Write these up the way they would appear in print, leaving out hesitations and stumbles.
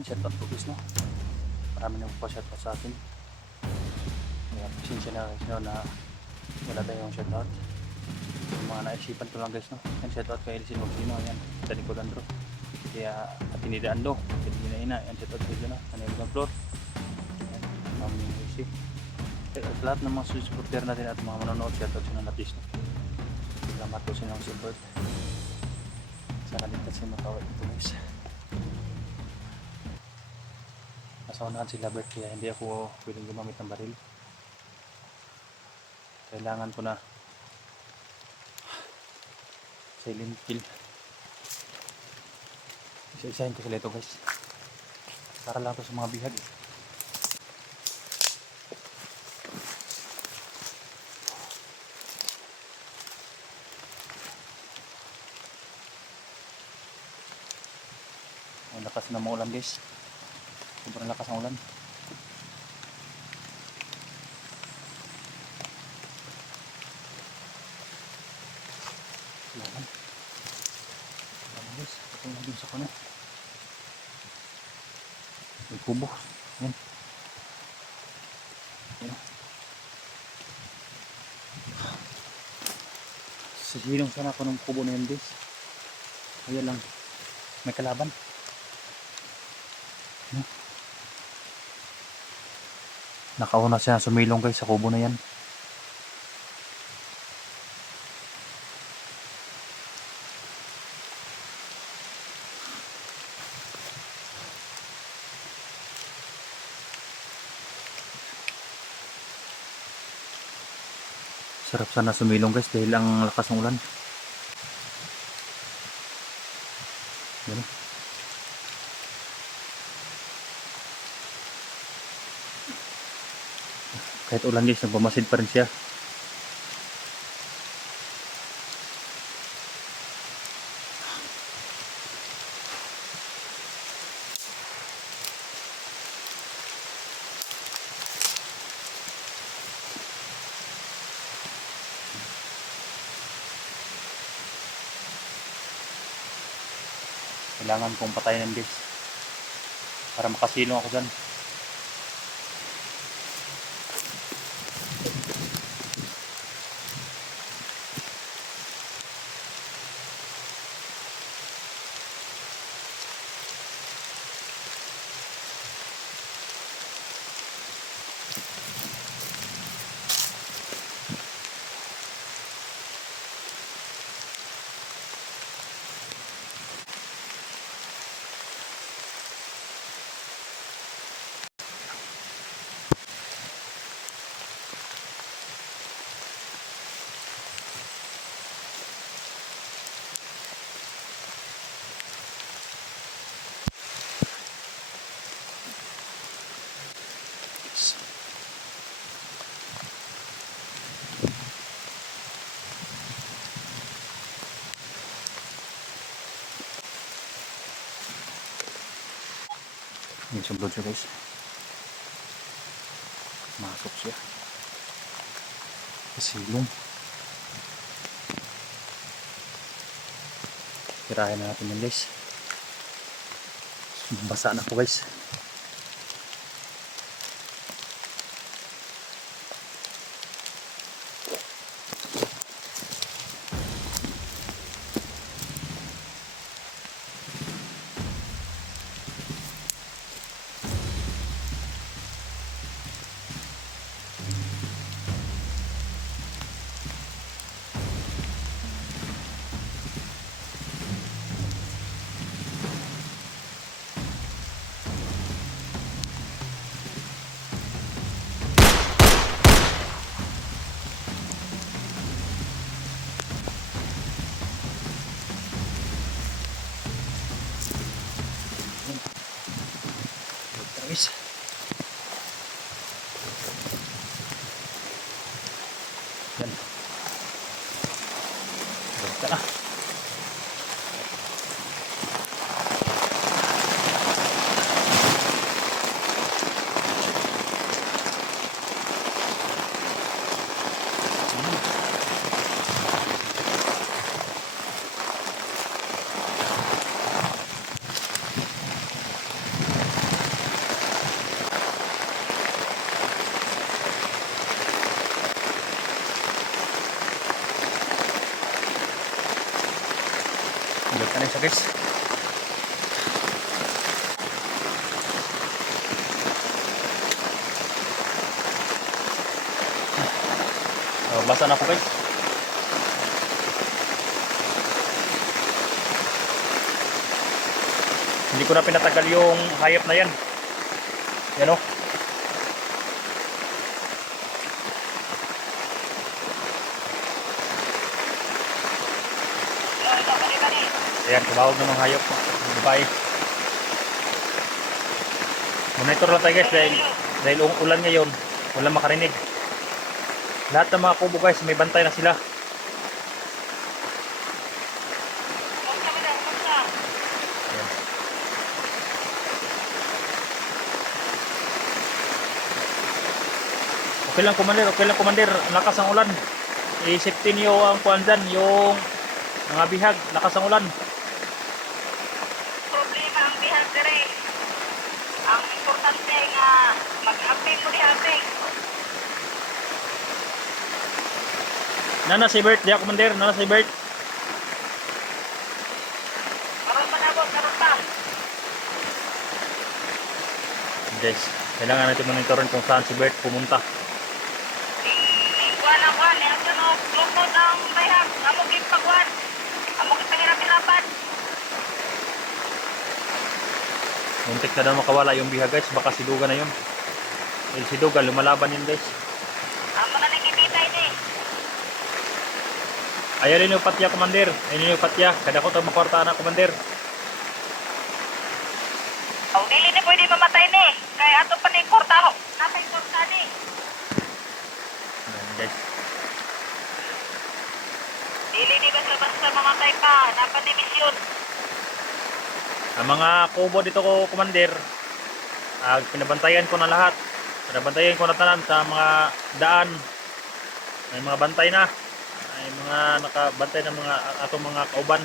Ayan, shoutout po guys, no? Marami na po shoutout sa atin. Kaya pasensya na guys, no, na wala tayong shoutout. Yung mga naisipan ko lang guys, no? Ayan, shoutout kay Elisin Magsino. Ayan, sa Nico Landro. Kaya Tinidaan do. Kaya ina. Ayan, shoutout sa dyan, no? Anel Floor. Ayan, Mami Lucy. At lahat ng mga supporter natin at mga manonood, shoutout sa natis, no? Salamat po sa inyong support. Sana din kasi makawal ito guys. Nasa unahan si Labert kaya hindi ako pwedeng gumamit ng baril. Kailangan ko na silent kill. Isa-isahin ko sila ito guys. Para lang ito sa mga bihag. Ang lakas na maulan guys. Sobrang lakas ng ulan. Laman. Laman guys. Ito na dun sa kanya. May kubo. Yan. Yan. Sihilong sana ako ng kubo na yan guys. Ayan lang. May kalaban. Nakauna siya sumilong guys sa kubo na yan. Sarap sana sumilong guys dahil ang lakas ng ulan. Yan. Kahit ulan guys, nagmamasid pa rin siya. Kailangan kong patayin guys para makasilong ako dyan. Yung sublod siya guys. Masok siya. Kasilong. Tirahin na natin yun guys. Basa na po guys. Guys. Yan. Basta na. guys. Basa na po guys. Hindi ko na pinatagal yung hayop na yan. Yan o. Ayan, tumawag ng mga hayop. Babae. Monitor lang tayo guys dahil ulan ngayon. Walang makarinig. Lahat ng mga kubo guys, may bantay na sila. Ayan. Okay lang commander, lakas ang ulan. I-safety niyo ang kuwan dyan, yung mga bihag, lakas ang ulan. Problema ang bihag dire. Ang importante nga mag-amping mo di amping. Nana si Bert, diya commander, nana si Bert. Karon pa nabot, karon pa. Guys, kailangan natin monitorin kung saan si Bert pumunta. Ikuan ang kuan, ang sunog, lukod ang bihag. Amo gipagwan. Amo gipahirap-hirapan. Muntik na daw makawala yung bihag guys, baka sidugan na yun. Dahil sidugan, lumalaban yun guys. Amo na nagkititay ni. Ayun yung patya commander, ayun yung patya. Kada ko ito makwarta na commander. Aw dili ni pwede mamatay ni. Kay ato pa ni kortaho. Napay korta ni. Ayan guys. Dili ni basta-basta mamatay pa. Napa ni misyon. Ang mga kubo dito ko commander, pinabantayan ko na lahat. Pinabantayan ko na tanan sa mga daan. May mga bantay na. May mga nakabantay ng mga atong mga kauban.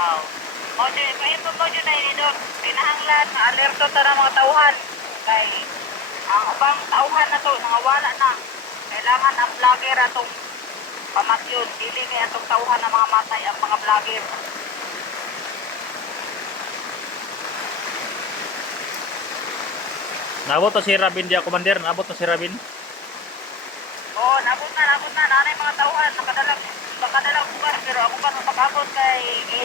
Aw. Mojo na ini doon. Pinahanglan, alerto ta ng mga tauhan. Kay ang ubang tauhan na to, nangawala na. Kailangan ang vlogger atong pamatyon. Dili kay atong tauhan na mga matay ang mga vlogger. Naabot to si Rabin diya commander, naabot to si Rabin. Oo, nabot na. Nanay mga tauhan, nakadalang bukas. Pero ako pa napag-abot kay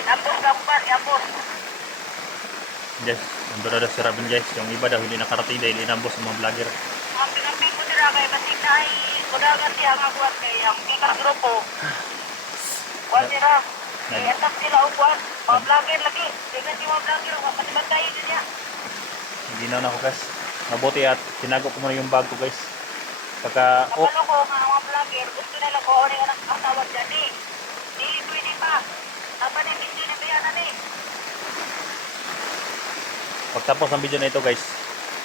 ambos ka bukas, ambos. Yes, nandun na daw si Rabin guys. Yung iba daw hindi nakarating dahil inambos sa mga vlogger. Ang pinamping ko nila kay basig na ay kudagan siya nga buwan kay ang ikas grupo. Kuwan sila. Kaya atak sila o kuwan. Mga vlogger lagi. Tingnan si mga vlogger o matibantayin din niya. Hindi na ako guys. Mabuti at tinago ko muna yung bag ko guys. Pagka Kapalo ko nga mga vlogger, gusto nila ko rin ang asawa dyan eh. Dili pwede pa. Dapat yung hindi na bayanan eh. pagtapos ng video na ito guys,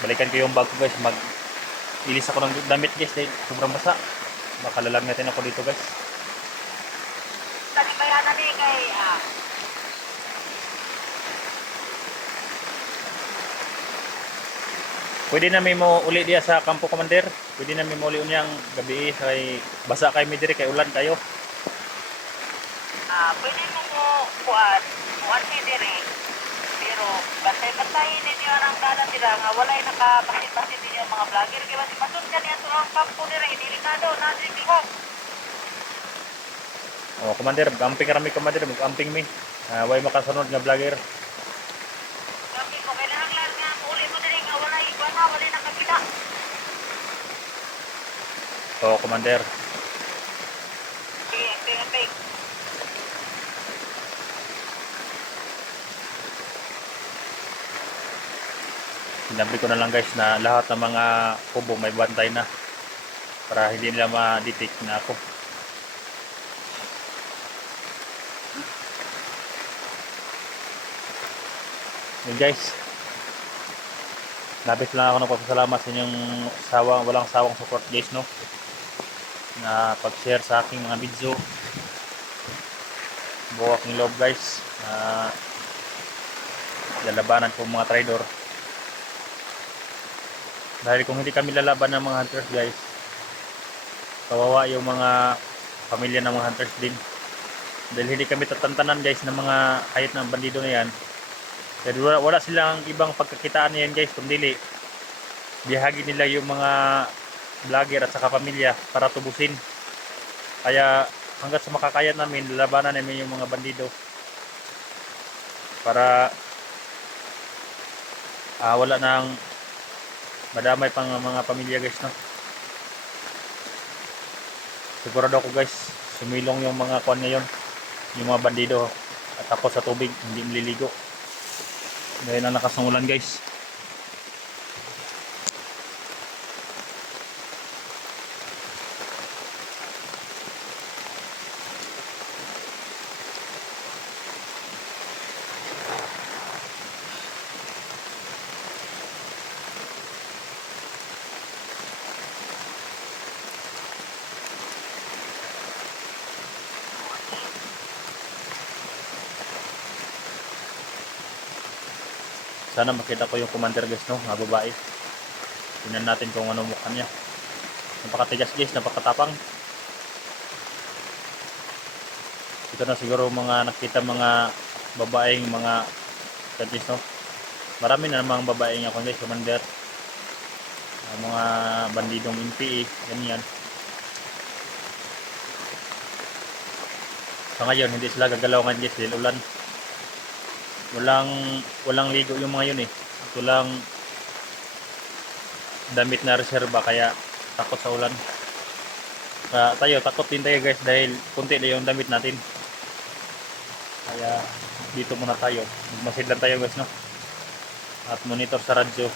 balikan ko yung bag ko guys. Ilis ako ng damit guys dahil sobrang basa. Makalalag natin ako dito guys. Tani bayanan eh kay Pwede namin mo uli diya sa kampo commander. Pwede namin mo uli unyang gabi kay basa kay midiri kay ulan kayo. pwede mo mo kuwan si dire. Pero bantay-bantayin ninyo ang dalan nila nga walay nakabasit-basit ninyo ang mga vlogger. Kaya si Masun ka niya ang kampo nila, delikado, nasing bihag. Oh commander, mag-amping kami commander, mag-amping mi. Way makasunod nga vlogger. Sabi ko, kailangan nga uli mo dire nga walay iguana, walay nakakita. Oh commander. Sige, amping. Sinabi ko na lang guys na lahat ng mga kubo may bantay na para hindi nila ma-detect na ako. Yun guys, labis lang ako nagpapasalamat sa inyong walang sawang support guys no, na pag-share sa aking mga video. Buo aking loob guys, lalabanan ko mga traidor. Dahil kung hindi kami lalaban ng mga hunters guys, kawawa yung mga pamilya ng mga hunters din. Dahil hindi kami tatantanan guys ng mga kahit na bandido na yan. Dahil wala silang ibang pagkakitaan na yan guys, kundi biyahagi nila yung mga vlogger at saka pamilya para tubusin. Kaya hanggat sa makakaya namin, lalabanan namin yung mga bandido para wala nang madamay pang mga pamilya guys, no. Sigurado ako guys, sumilong yung mga kuan ngayon, yung mga bandido at takot sa tubig, hindi maliligo dahil na lakas ng ulan guys. Sana makita ko yung commander guys, no, nga babae. Tingnan natin kung ano mukha niya. Napakatigas guys, napakatapang. Ito na siguro mga nakita mga babaeng mga guys, no. Marami na namang babaeng ako guys, commander. Mga bandidong NPA, ganyan. So ngayon, hindi sila gagalawan guys dahil ulan. Walang ligo yung mga yun eh. Ito lang damit na reserba kaya takot sa ulan. Tayo takot din tayo guys dahil kunti na yung damit natin. Kaya dito muna tayo. Magmasid lang tayo guys, no. At monitor sa radyo.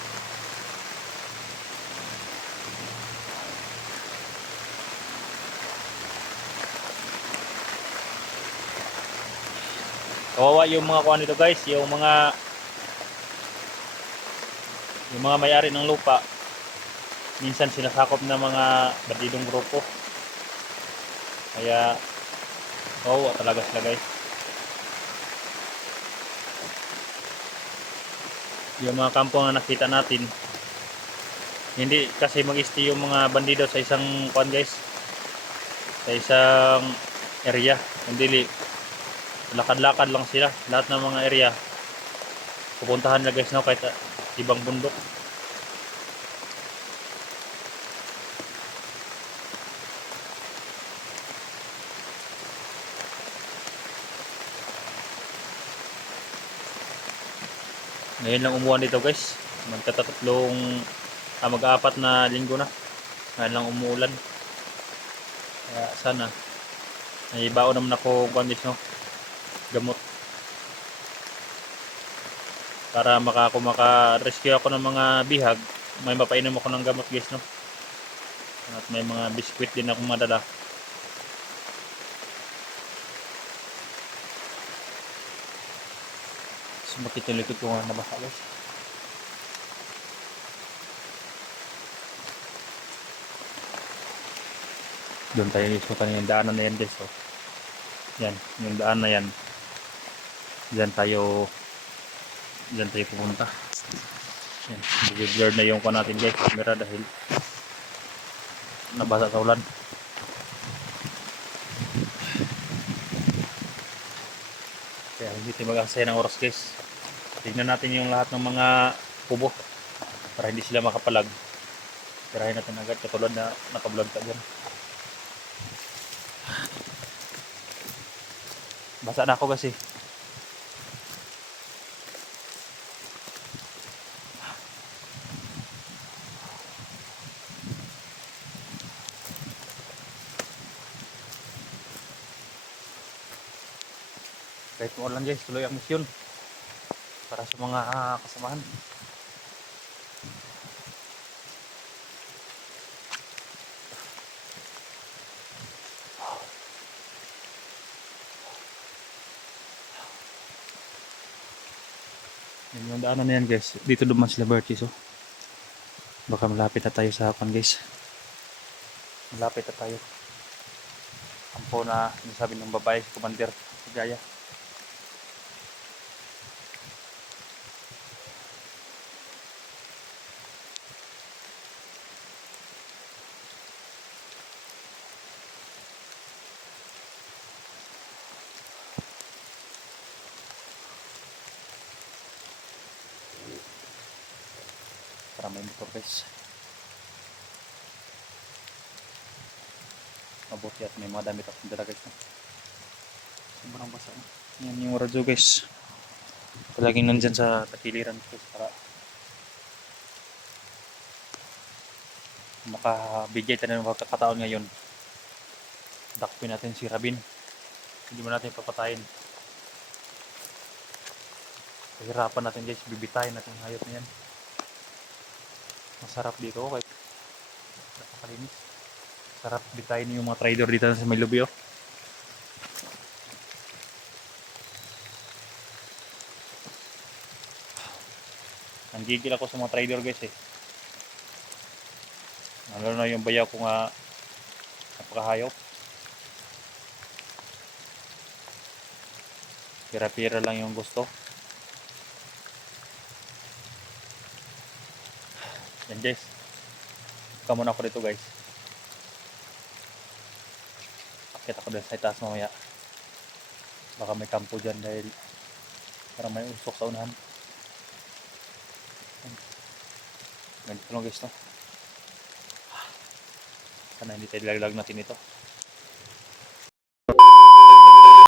Kawawa yung mga kuha nito guys, yung mga may-ari ng lupa. Minsan sinasakop ng mga bandidong grupo. Kaya kawawa talaga sila guys. Yung mga kampo na nakita natin, hindi kasi mag-stay yung mga bandido sa isang kuan guys, sa isang area. Hindi, lakad-lakad lang sila lahat ng mga area, pupuntahan nila guys, no, kahit ibang bundok. Ngayon lang umuwan dito guys, mag-apat na linggo na ngayon lang umuulan. Kaya sana may baon naman ako guys, no, gamot para maka-rescue ako ng mga bihag. May mapainom ako ng gamot guys, no, at may mga biskwit din akong madala. Sumakit yung likod ko nga nabasa guys. Doon tayo mismo kanina yung daanan na yan guys, oh. Yan, yung daan na yan. Diyan tayo pupunta. Yan, blur na yung kuha natin guys, camera dahil nabasa sa ulan. Kaya hindi tayo mag-aksaya ng oras guys. Tignan natin yung lahat ng mga kubo para hindi sila makapalag. Tirahin natin agad katulad na nakablog ka dyan. Basa na ako kasi. Kahit maulan guys, tuloy ang misyon para sa mga kasamahan. Yung daanan na yan guys, dito duman sila Bertis, oh. Baka malapit na tayo sa hapon guys. Malapit na tayo. Ampo na sinasabi ng babae si Commander Jaya. para may motor guys. Mabuti at may mga damit akong dala guys. Sobrang basa na. Yan yung radyo guys. Palaging nandyan sa takiliran guys para makabigay tayo ng pagkakataon ngayon. Dakpin natin si Rabin. Hindi mo natin papatayin. Pahirapan natin guys, bibitayin natin ang hayop na yan. Masarap dito okay. Napakalinis. Sarap bitayin yung mga trader dito sa may lobby oh. Nanggigil ako sa mga trader guys eh. Lalo na yung bayaw ko nga napakahayop. Pira-pira lang yung gusto. Yan guys. Ika muna ako dito guys. Akit ako dyan sa itaas mamaya. Baka may kampo dyan dahil parang may usok sa unahan. Ganito lang guys no. Sana hindi tayo laglag natin ito.